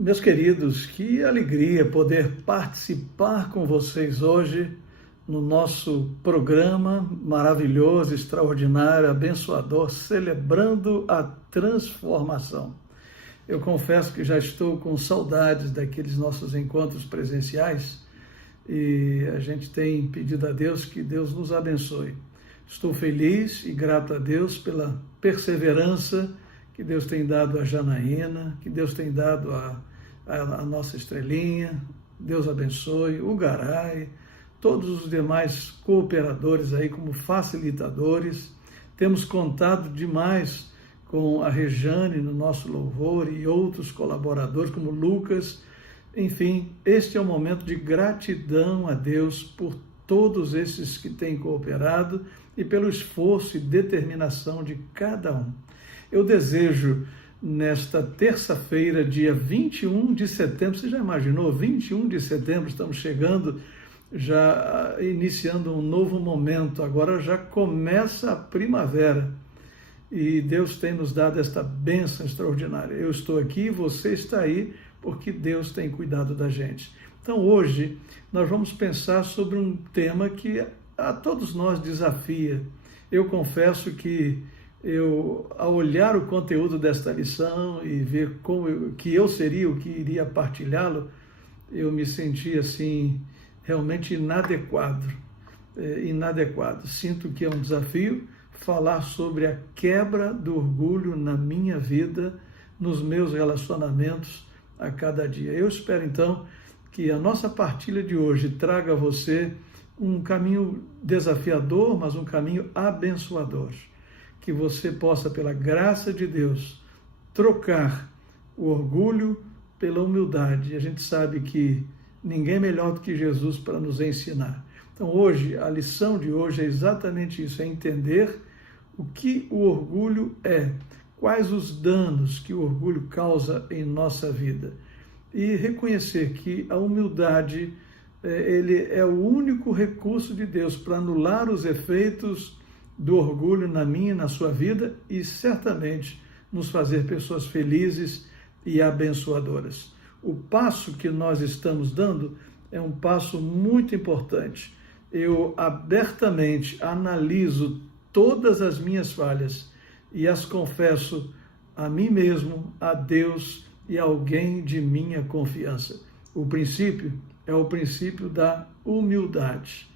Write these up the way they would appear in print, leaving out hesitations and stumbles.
Meus queridos, que alegria poder participar com vocês hoje no nosso programa maravilhoso, extraordinário, abençoador, celebrando a transformação. Eu confesso que já estou com saudades daqueles nossos encontros presenciais e a gente tem pedido a Deus que Deus nos abençoe. Estou feliz e grato a Deus pela perseverança que Deus tem dado a Janaína, que Deus tem dado a nossa Estrelinha. Deus abençoe, o Garay, todos os demais cooperadores aí como facilitadores. Temos contado demais com a Rejane no nosso louvor e outros colaboradores como Lucas. Enfim, este é um momento de gratidão a Deus por todos esses que têm cooperado e pelo esforço e determinação de cada um. Eu desejo, nesta terça-feira, dia 21 de setembro, você já imaginou? 21 de setembro, estamos chegando, já iniciando um novo momento, agora já começa a primavera e Deus tem nos dado esta bênção extraordinária. Eu estou aqui, você está aí, porque Deus tem cuidado da gente. Então hoje nós vamos pensar sobre um tema que a todos nós desafia. Eu confesso que ao olhar o conteúdo desta lição e ver que eu seria o que iria partilhá-lo, eu me senti assim, realmente inadequado. Sinto que é um desafio falar sobre a quebra do orgulho na minha vida, nos meus relacionamentos a cada dia. Eu espero então que a nossa partilha de hoje traga a você um caminho desafiador, mas um caminho abençoador. Que você possa, pela graça de Deus, trocar o orgulho pela humildade. A gente sabe que ninguém é melhor do que Jesus para nos ensinar. Então hoje, a lição de hoje é exatamente isso, é entender o que o orgulho é, quais os danos que o orgulho causa em nossa vida. E reconhecer que a humildade, ele é o único recurso de Deus para anular os efeitos do orgulho na minha e na sua vida e certamente nos fazer pessoas felizes e abençoadoras. O passo que nós estamos dando é um passo muito importante. Eu abertamente analiso todas as minhas falhas e as confesso a mim mesmo, a Deus e a alguém de minha confiança. O princípio é o princípio da humildade.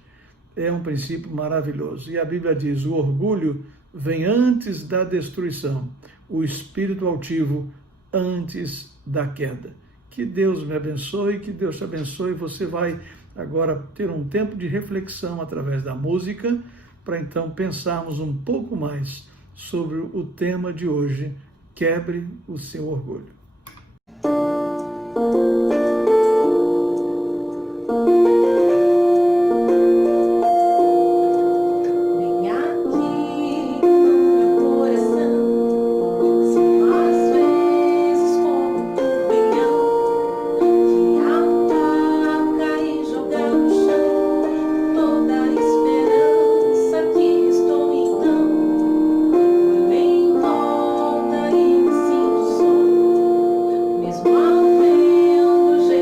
É um princípio maravilhoso. E a Bíblia diz, o orgulho vem antes da destruição, o espírito altivo antes da queda. Que Deus me abençoe, que Deus te abençoe. Você vai agora ter um tempo de reflexão através da música, para então pensarmos um pouco mais sobre o tema de hoje, quebre o seu orgulho. Mesmo havendo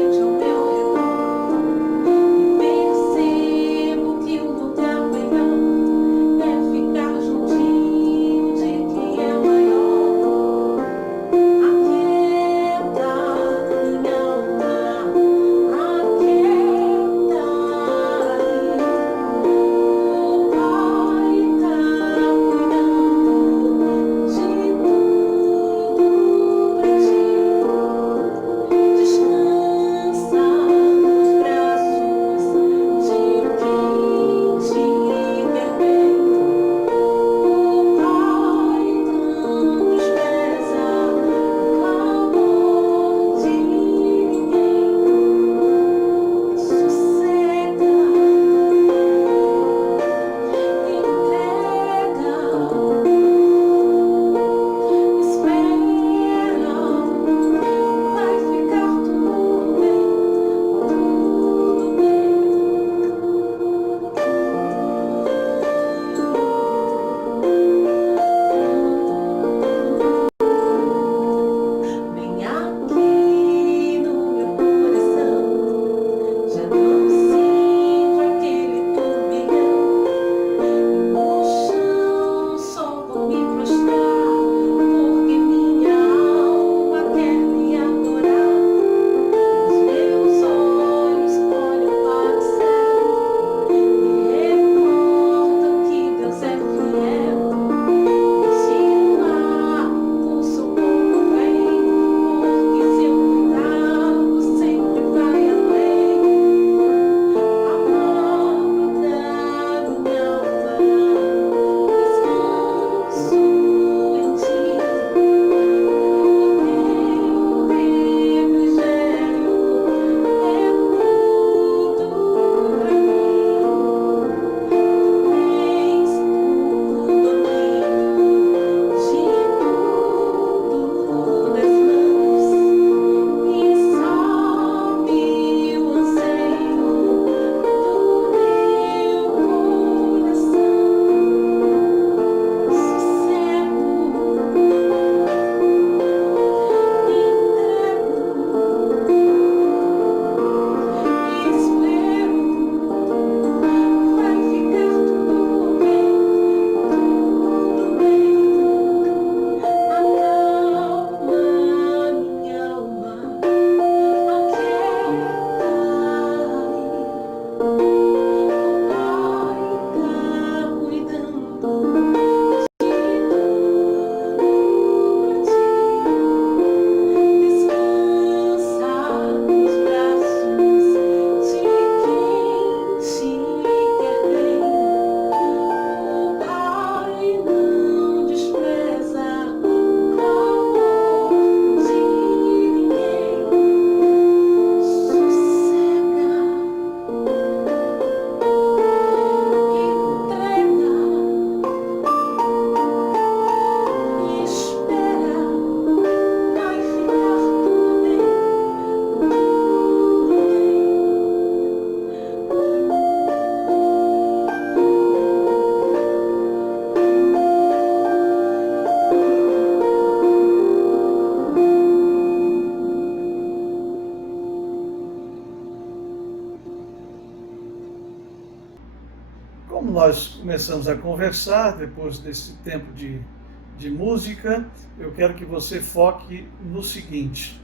como nós começamos a conversar depois desse tempo de música, eu quero que você foque no seguinte: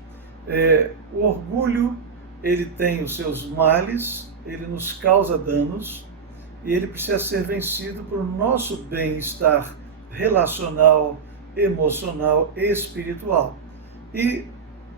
o orgulho, ele tem os seus males, ele nos causa danos e ele precisa ser vencido para o nosso bem-estar relacional, emocional e espiritual. E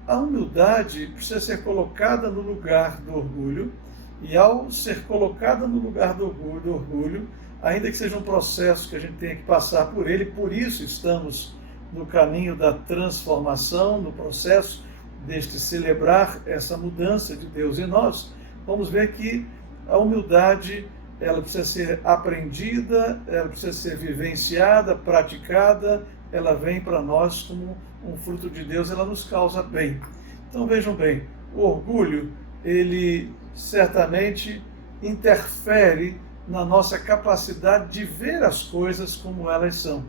a humildade precisa ser colocada no lugar do orgulho, e ao ser colocada no lugar do orgulho, ainda que seja um processo que a gente tenha que passar por ele, por isso estamos no caminho da transformação, no processo deste celebrar essa mudança de Deus em nós, vamos ver que a humildade, ela precisa ser aprendida, ela precisa ser vivenciada, praticada, ela vem para nós como um fruto de Deus, ela nos causa bem. Então vejam bem, o orgulho, ele certamente interfere na nossa capacidade de ver as coisas como elas são.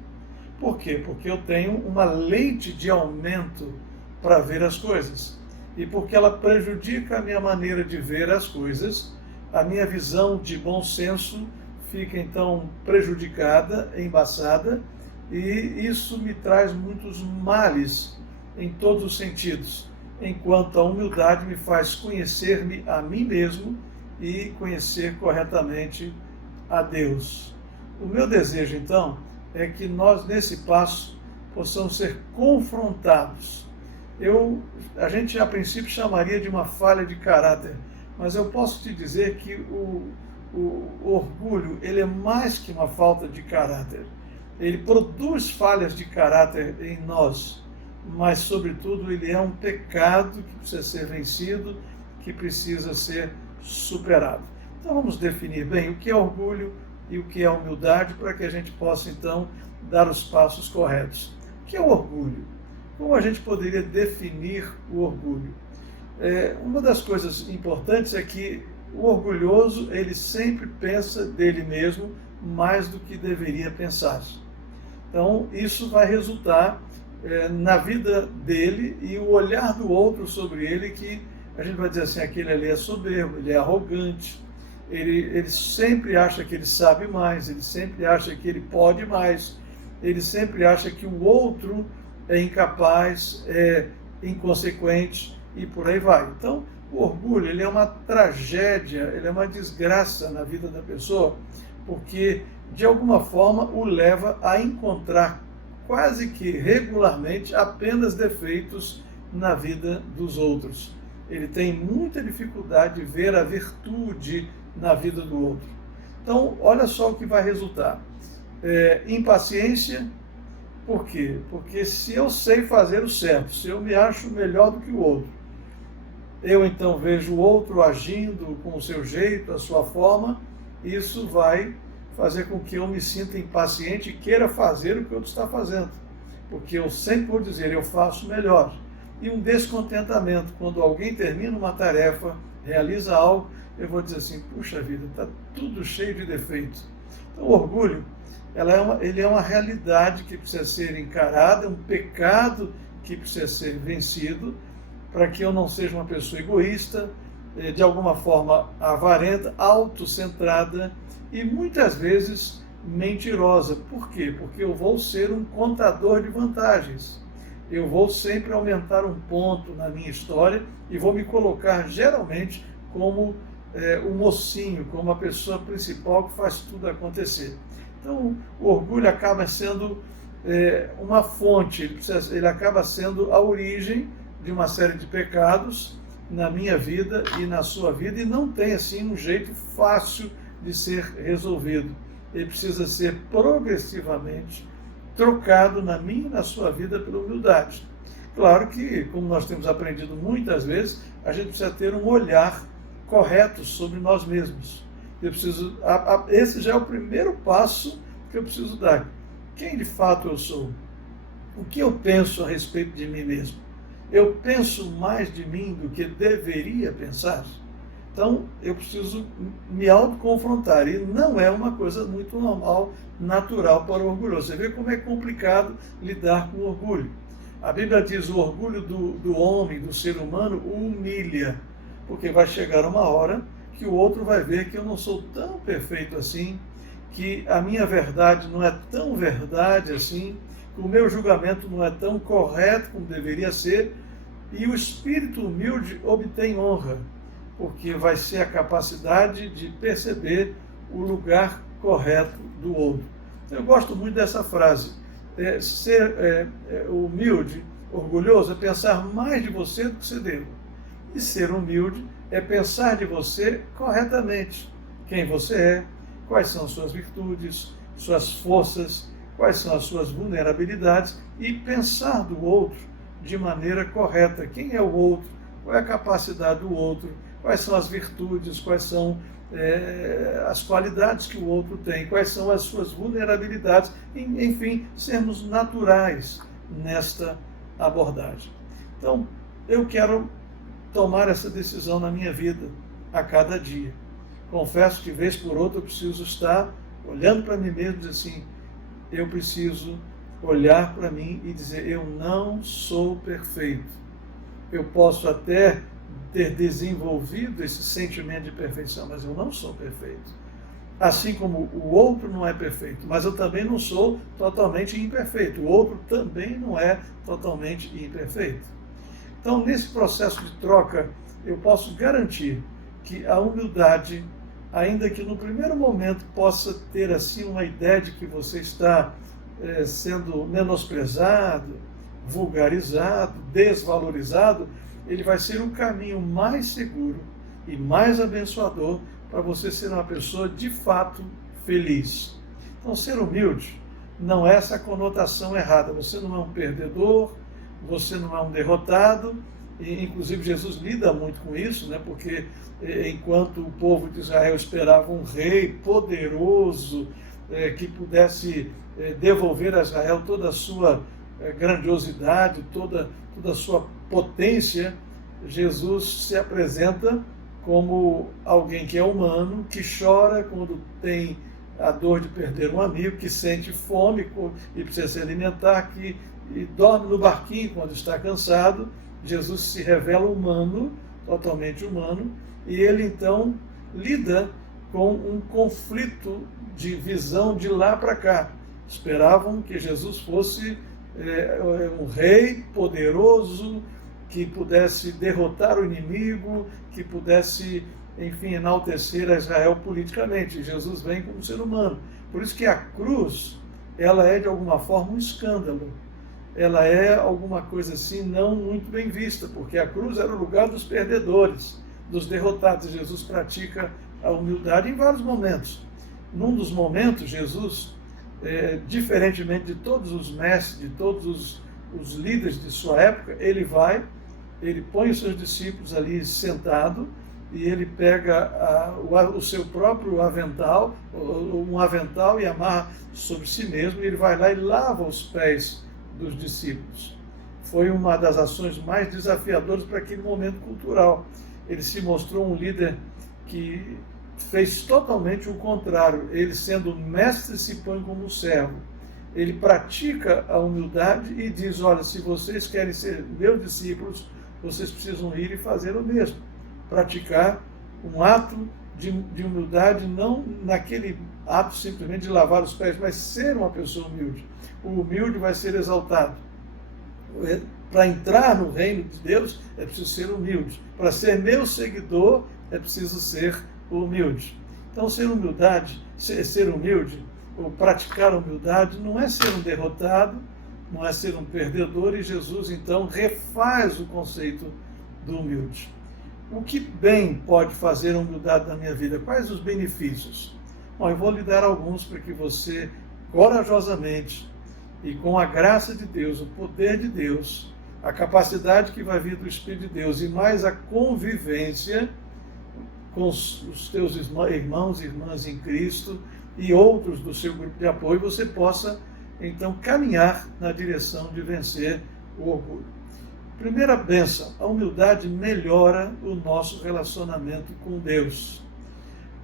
Por quê? Porque eu tenho uma lente de aumento para ver as coisas. E porque ela prejudica a minha maneira de ver as coisas, a minha visão de bom senso fica então prejudicada, embaçada, e isso me traz muitos males em todos os sentidos, enquanto a humildade me faz conhecer-me a mim mesmo e conhecer corretamente a Deus. O meu desejo, então, é que nós, nesse passo, possamos ser confrontados. A gente, a princípio, chamaria de uma falha de caráter, mas eu posso te dizer que o orgulho, ele é mais que uma falta de caráter. Ele produz falhas de caráter em nós, mas, sobretudo, ele é um pecado que precisa ser vencido, que precisa ser superado. Então, vamos definir bem o que é orgulho e o que é humildade, para que a gente possa, então, dar os passos corretos. O que é o orgulho? Como a gente poderia definir o orgulho? Uma das coisas importantes é que o orgulhoso, ele sempre pensa dele mesmo mais do que deveria pensar. Então, isso vai resultar na vida dele e o olhar do outro sobre ele, que a gente vai dizer assim, aquele ali é soberbo, ele é arrogante, ele sempre acha que ele sabe mais, ele sempre acha que ele pode mais, ele sempre acha que o outro é incapaz, é inconsequente e por aí vai. Então, o orgulho, ele é uma tragédia, ele é uma desgraça na vida da pessoa, porque de alguma forma o leva a encontrar quase que regularmente apenas defeitos na vida dos outros. Ele tem muita dificuldade de ver a virtude na vida do outro. Então, olha só o que vai resultar. Impaciência. Por quê? Porque se eu sei fazer o certo, se eu me acho melhor do que o outro, eu então vejo o outro agindo com o seu jeito, a sua forma, isso vai fazer com que eu me sinta impaciente e queira fazer o que o outro está fazendo. Porque eu sempre vou dizer, eu faço melhor. E um descontentamento, quando alguém termina uma tarefa, realiza algo, eu vou dizer assim, puxa vida, está tudo cheio de defeitos. Então, o orgulho, ele é uma realidade que precisa ser encarada, um pecado que precisa ser vencido, para que eu não seja uma pessoa egoísta, de alguma forma avarenta, autocentrada e muitas vezes mentirosa. Por quê? Porque eu vou ser um contador de vantagens. Eu vou sempre aumentar um ponto na minha história e vou me colocar geralmente como o mocinho, como a pessoa principal que faz tudo acontecer. Então, o orgulho acaba sendo uma fonte, ele acaba sendo a origem de uma série de pecados na minha vida e na sua vida, e não tem assim um jeito fácil de ser resolvido. Ele precisa ser progressivamente trocado na minha e na sua vida pela humildade. Claro que, como nós temos aprendido muitas vezes, a gente precisa ter um olhar correto sobre nós mesmos. Esse já é o primeiro passo que eu preciso dar. Quem de fato eu sou? O que eu penso a respeito de mim mesmo? Eu penso mais de mim do que deveria pensar? Então, eu preciso me autoconfrontar. E não é uma coisa muito normal, natural para o orgulhoso. Você vê como é complicado lidar com o orgulho. A Bíblia diz o orgulho do homem, do ser humano, o humilha. Porque vai chegar uma hora que o outro vai ver que eu não sou tão perfeito assim, que a minha verdade não é tão verdade assim, que o meu julgamento não é tão correto como deveria ser, e o espírito humilde obtém honra, porque vai ser a capacidade de perceber o lugar correto do outro. Eu gosto muito dessa frase. Ser humilde, orgulhoso, é pensar mais de você do que você deve. E ser humilde é pensar de você corretamente. Quem você é, quais são as suas virtudes, suas forças, quais são as suas vulnerabilidades, e pensar do outro de maneira correta. Quem é o outro? Qual é a capacidade do outro? Quais são as virtudes? Quais são as qualidades que o outro tem? Quais são as suas vulnerabilidades? Enfim, sermos naturais nesta abordagem. Então, eu quero tomar essa decisão na minha vida a cada dia. Confesso que, vez por outra, eu preciso estar olhando para mim mesmo e dizer assim, eu preciso olhar para mim e dizer, eu não sou perfeito. Eu posso até ter desenvolvido esse sentimento de perfeição, mas eu não sou perfeito. Assim como o outro não é perfeito, mas eu também não sou totalmente imperfeito. O outro também não é totalmente imperfeito. Então, nesse processo de troca, eu posso garantir que a humildade, ainda que no primeiro momento possa ter assim uma ideia de que você está sendo menosprezado, vulgarizado, desvalorizado, ele vai ser o caminho mais seguro e mais abençoador para você ser uma pessoa de fato feliz. Então, ser humilde não é essa conotação errada. Você não é um perdedor, você não é um derrotado, e inclusive Jesus lida muito com isso, né? Porque enquanto o povo de Israel esperava um rei poderoso que pudesse devolver a Israel toda a sua grandiosidade, toda a sua potência, Jesus se apresenta como alguém que é humano, que chora quando tem a dor de perder um amigo, que sente fome e precisa se alimentar, que dorme no barquinho quando está cansado. Jesus se revela humano, totalmente humano, e ele então lida com um conflito de visão de lá para cá. Esperavam que Jesus fosse um rei poderoso, que pudesse derrotar o inimigo, que pudesse, enfim, enaltecer a Israel politicamente. Jesus vem como ser humano. Por isso que a cruz, ela é de alguma forma um escândalo. Ela é alguma coisa assim não muito bem vista, porque a cruz era o lugar dos perdedores, dos derrotados. Jesus pratica a humildade em vários momentos. Num dos momentos, Jesus, diferentemente de todos os mestres, de todos os líderes de sua época, ele põe os seus discípulos ali sentado, e ele pega o seu próprio avental, um avental, e amarra sobre si mesmo, e ele vai lá e lava os pés dos discípulos. Foi uma das ações mais desafiadoras para aquele momento cultural. Ele se mostrou um líder que fez totalmente o contrário. Ele, sendo mestre, se põe como servo. Ele pratica a humildade e diz, olha, se vocês querem ser meus discípulos, vocês precisam ir e fazer o mesmo. Praticar um ato de humildade, não naquele ato simplesmente de lavar os pés, mas ser uma pessoa humilde. O humilde vai ser exaltado. Para entrar no reino de Deus, é preciso ser humilde. Para ser meu seguidor, é preciso ser humilde. Então, ser humilde, ou praticar a humildade, não é ser um derrotado, não é ser um perdedor, e Jesus, então, refaz o conceito do humilde. O que bem pode fazer a humildade na minha vida? Quais os benefícios? Bom, eu vou lhe dar alguns para que você, corajosamente, e com a graça de Deus, o poder de Deus, a capacidade que vai vir do Espírito de Deus, e mais a convivência com os teus irmãos e irmãs em Cristo e outros do seu grupo de apoio, você possa, então, caminhar na direção de vencer o orgulho. Primeira bênção, a humildade melhora o nosso relacionamento com Deus.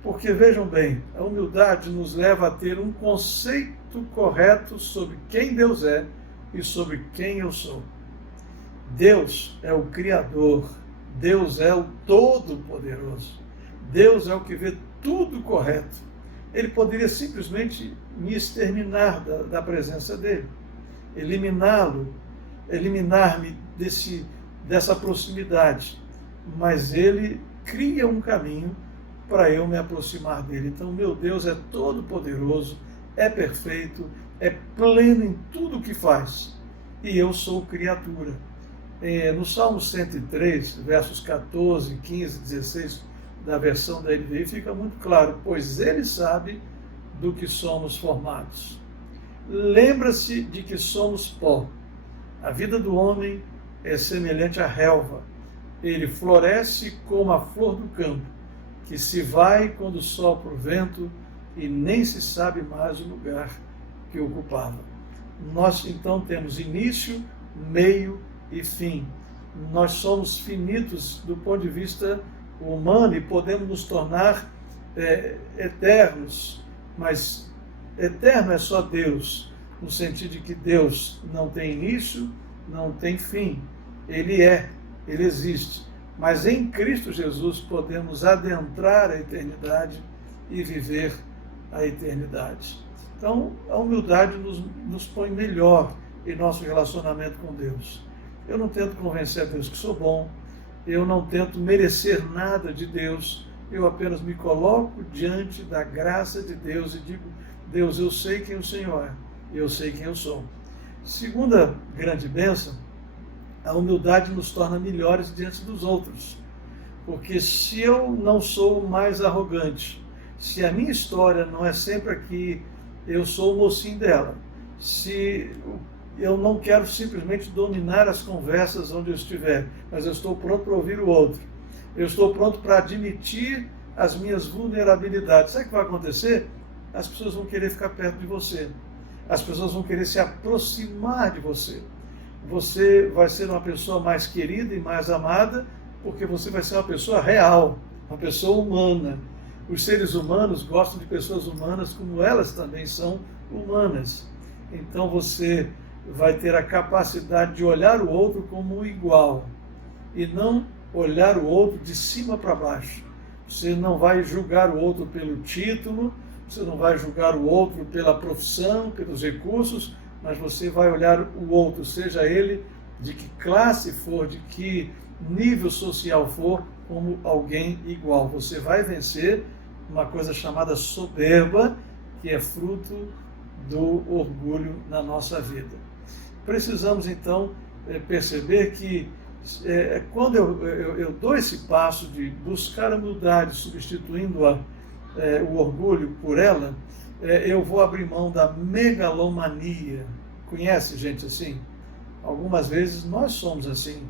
Porque, vejam bem, a humildade nos leva a ter um conceito correto sobre quem Deus é e sobre quem eu sou. Deus é o Criador, Deus é o Todo-Poderoso, Deus é o que vê tudo correto. ele poderia simplesmente me exterminar da presença dele, eliminar-me dessa proximidade. Mas ele cria um caminho para eu me aproximar dele. Então, meu Deus é todo-poderoso, é perfeito, é pleno em tudo o que faz. E eu sou criatura. No Salmo 103, versos 14, 15, 16, da versão da NVI, fica muito claro: pois ele sabe do que somos formados. Lembra-se de que somos pó. A vida do homem é semelhante à relva. Ele floresce como a flor do campo, que se vai quando sopra o vento e nem se sabe mais o lugar que ocupava. Nós, então, temos início, meio e fim. Nós somos finitos do ponto de vista humano e podemos nos tornar eternos, mas eterno é só Deus, no sentido de que Deus não tem início, não tem fim. Ele existe. Mas em Cristo Jesus podemos adentrar a eternidade e viver a eternidade. Então, a humildade nos põe melhor em nosso relacionamento com Deus. Eu não tento convencer a Deus que sou bom, eu não tento merecer nada de Deus, eu apenas me coloco diante da graça de Deus e digo: Deus, eu sei quem o Senhor é, eu sei quem eu sou. Segunda grande bênção, a humildade nos torna melhores diante dos outros. Porque se eu não sou mais arrogante, se a minha história não é sempre aqui, eu sou o mocinho dela, se eu não quero simplesmente dominar as conversas onde eu estiver, mas eu estou pronto para ouvir o outro, eu estou pronto para admitir as minhas vulnerabilidades, sabe o que vai acontecer? As pessoas vão querer ficar perto de você, as pessoas vão querer se aproximar de você. Você vai ser uma pessoa mais querida e mais amada, porque você vai ser uma pessoa real, uma pessoa humana. Os seres humanos gostam de pessoas humanas como elas também são humanas. Então você vai ter a capacidade de olhar o outro como um igual e não olhar o outro de cima para baixo. Você não vai julgar o outro pelo título, você não vai julgar o outro pela profissão, pelos recursos, mas você vai olhar o outro, seja ele de que classe for, de que nível social for, como alguém igual. Você vai vencer uma coisa chamada soberba, que é fruto do orgulho na nossa vida. Precisamos, então, perceber que quando eu dou esse passo de buscar a humildade, substituindo o orgulho por ela, eu vou abrir mão da megalomania. Conhece gente assim? Algumas vezes nós somos assim.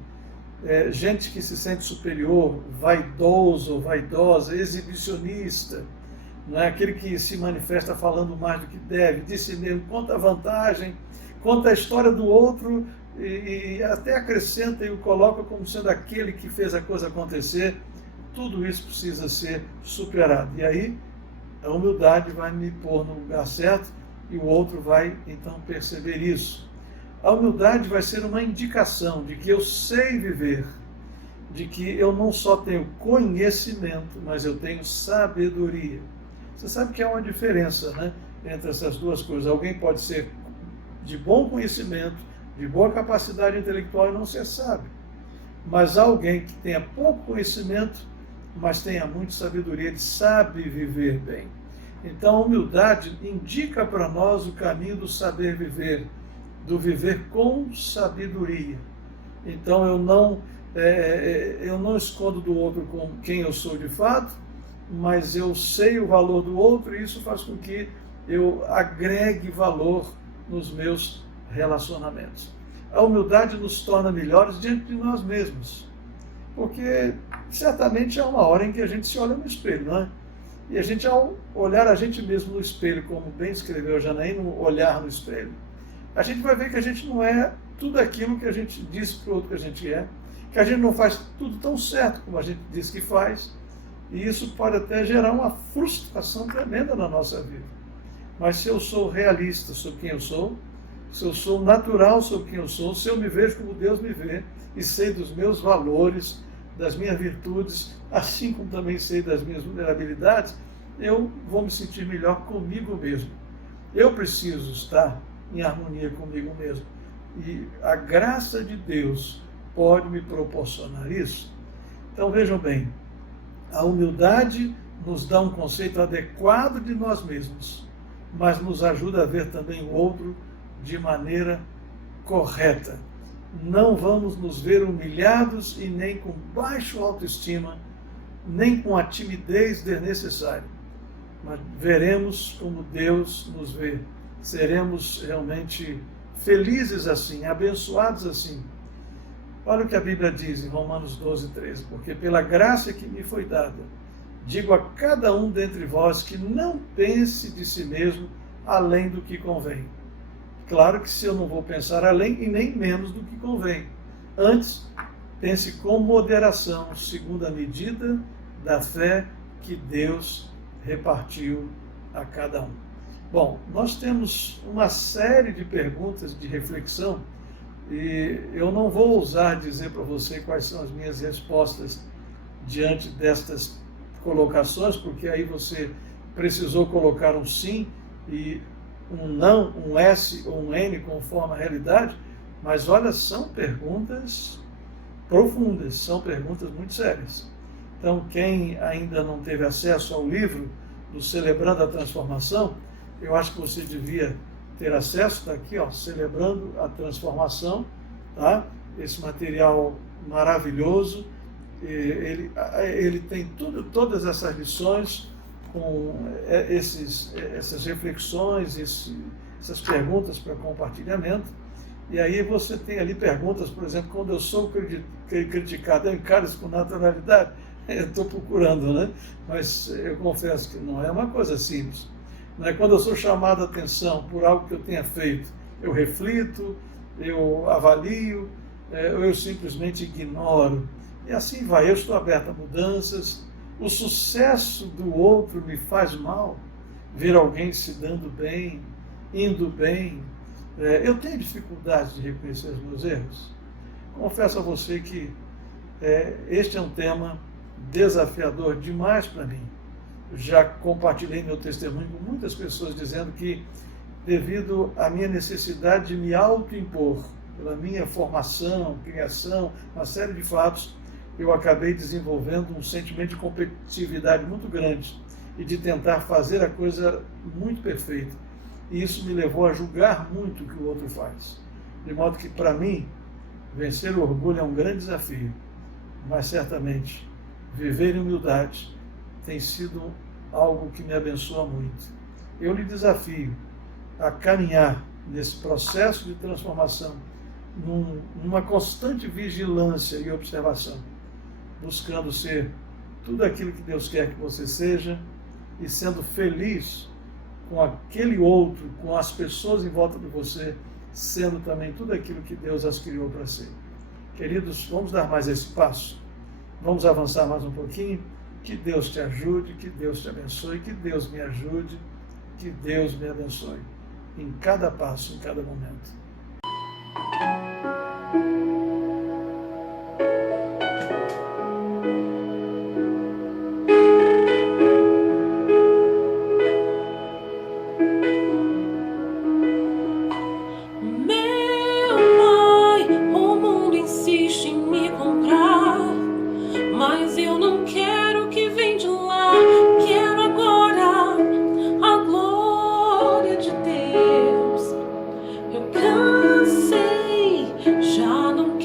Gente que se sente superior, vaidoso ou vaidosa, exibicionista, não é? Aquele que se manifesta falando mais do que deve, disse mesmo, conta a vantagem, conta a história do outro e até acrescenta e o coloca como sendo aquele que fez a coisa acontecer. Tudo isso precisa ser superado. E aí a humildade vai me pôr no lugar certo e o outro vai então perceber isso. A humildade vai ser uma indicação de que eu sei viver, de que eu não só tenho conhecimento, mas eu tenho sabedoria. Você sabe que há uma diferença, né, entre essas duas coisas. Alguém pode ser de bom conhecimento, de boa capacidade intelectual e não ser sábio. Mas alguém que tenha pouco conhecimento, mas tenha muita sabedoria, ele sabe viver bem. Então a humildade indica para nós o caminho do saber viver, do viver com sabedoria. Então eu não escondo do outro com quem eu sou de fato, mas eu sei o valor do outro e isso faz com que eu agregue valor nos meus relacionamentos. A humildade nos torna melhores diante de nós mesmos, porque certamente há uma hora em que a gente se olha no espelho, não é? E a gente, ao olhar a gente mesmo no espelho, como bem escreveu Janaína, no olhar no espelho, a gente vai ver que a gente não é tudo aquilo que a gente diz para o outro que a gente é, que a gente não faz tudo tão certo como a gente diz que faz, e isso pode até gerar uma frustração tremenda na nossa vida. Mas se eu sou realista sobre quem eu sou, se eu sou natural sobre quem eu sou, se eu me vejo como Deus me vê, e sei dos meus valores, das minhas virtudes, assim como também sei das minhas vulnerabilidades, eu vou me sentir melhor comigo mesmo. Eu preciso estar em harmonia comigo mesmo. E a graça de Deus pode me proporcionar isso. Então vejam bem, a humildade nos dá um conceito adequado de nós mesmos, mas nos ajuda a ver também o outro de maneira correta. Não vamos nos ver humilhados e nem com baixa autoestima, nem com a timidez desnecessária, mas veremos como Deus nos vê. Seremos realmente felizes assim, abençoados assim. Olha o que a Bíblia diz em Romanos 12, 13. Porque pela graça que me foi dada, digo a cada um dentre vós que não pense de si mesmo além do que convém. Claro que se eu não vou pensar além e nem menos do que convém. Antes, pense com moderação, segundo a medida da fé que Deus repartiu a cada um. Bom, nós temos uma série de perguntas de reflexão e eu não vou ousar dizer para você quais são as minhas respostas diante destas colocações, porque aí você precisou colocar um sim e um não, um S ou um N conforme a realidade, mas olha, são perguntas profundas, são perguntas muito sérias. Então, quem ainda não teve acesso ao livro do Celebrando a Transformação, eu acho que você devia ter acesso, está aqui, ó, Celebrando a Transformação, tá? Esse material maravilhoso, ele tem todas essas lições, com essas reflexões, essas perguntas para compartilhamento. E aí você tem ali perguntas, por exemplo, quando eu sou criticado, eu encaro isso com naturalidade, eu estou procurando, né? Mas eu confesso que não é uma coisa simples. Não é? Quando eu sou chamado a atenção por algo que eu tenha feito, eu reflito, eu avalio, ou eu simplesmente ignoro. E assim vai, eu estou aberto a mudanças. O sucesso do outro me faz mal, ver alguém se dando bem, indo bem. Eu tenho dificuldade de reconhecer os meus erros. Confesso a você que este é um tema desafiador demais para mim. Já compartilhei meu testemunho com muitas pessoas dizendo que, devido à minha necessidade de me autoimpor, pela minha formação, criação, uma série de fatos, eu acabei desenvolvendo um sentimento de competitividade muito grande e de tentar fazer a coisa muito perfeita. E isso me levou a julgar muito o que o outro faz. De modo que, para mim, vencer o orgulho é um grande desafio, mas certamente viver em humildade tem sido algo que me abençoa muito. Eu lhe desafio a caminhar nesse processo de transformação, numa constante vigilância e observação, buscando ser tudo aquilo que Deus quer que você seja e sendo feliz com aquele outro, com as pessoas em volta de você, sendo também tudo aquilo que Deus as criou para ser. Queridos, vamos dar mais esse passo? Vamos avançar mais um pouquinho? Que Deus te ajude, que Deus te abençoe, que Deus me ajude, que Deus me abençoe em cada passo, em cada momento. Mas eu não quero que vem de lá, quero agora a glória de Deus. Eu cansei, já não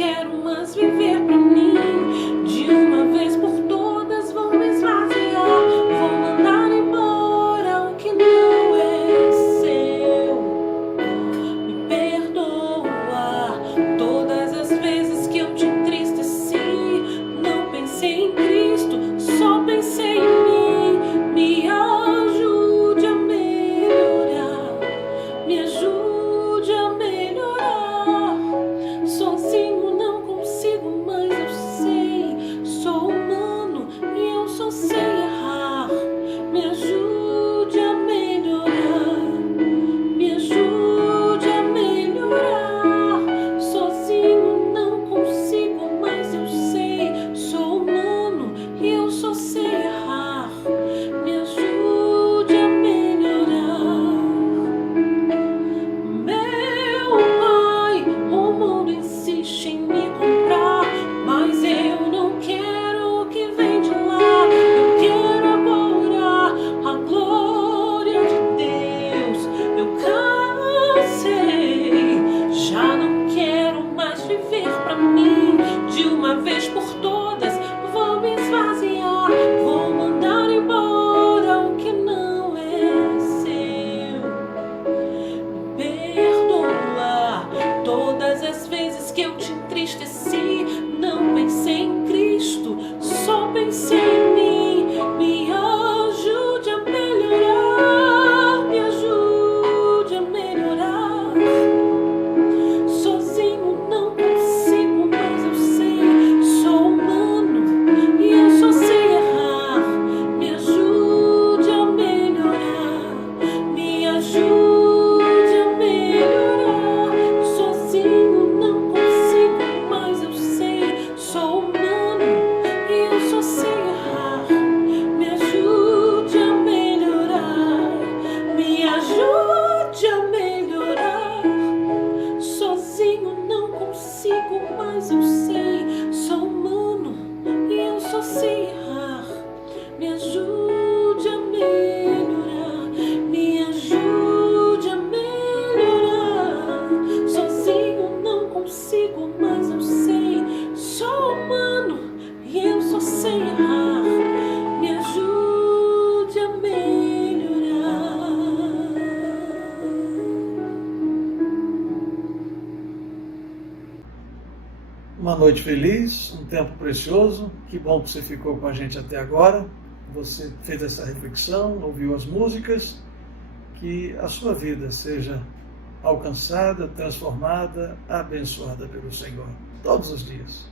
uma noite feliz, um tempo precioso. Que bom que você ficou com a gente até agora. Você fez essa reflexão, ouviu as músicas. Que a sua vida seja alcançada, transformada, abençoada pelo Senhor, todos os dias.